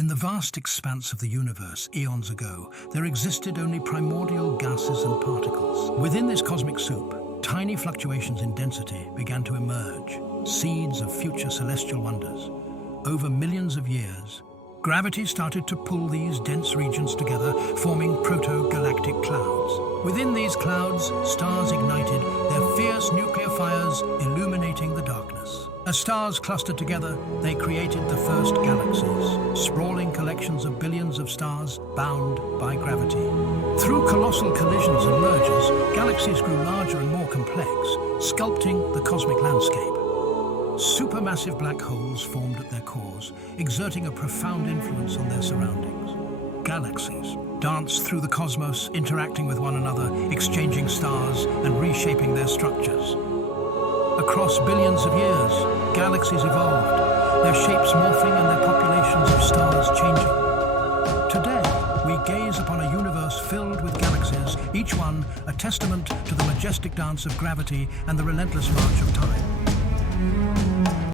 In the vast expanse of the universe, eons ago, there existed only primordial gases and particles. Within this cosmic soup, tiny fluctuations in density began to emerge, seeds of future celestial wonders. Over millions of years, gravity started to pull these dense regions together, forming proto-galactic clouds. Within these clouds, stars ignited, their fierce nuclear fires illuminating the darkness. As stars clustered together, they created the first galaxies, sprawling collections of billions of stars bound by gravity. Through colossal collisions and mergers, galaxies grew larger and more complex, sculpting the cosmic landscape. Supermassive black holes formed at their cores, exerting a profound influence on their surroundings. Galaxies danced through the cosmos, interacting with one another, exchanging stars and reshaping their structures. Across billions of years, galaxies evolved, their shapes morphing and their populations of stars changing. Today, we gaze upon a universe filled with galaxies, each one a testament to the majestic dance of gravity and the relentless march of time.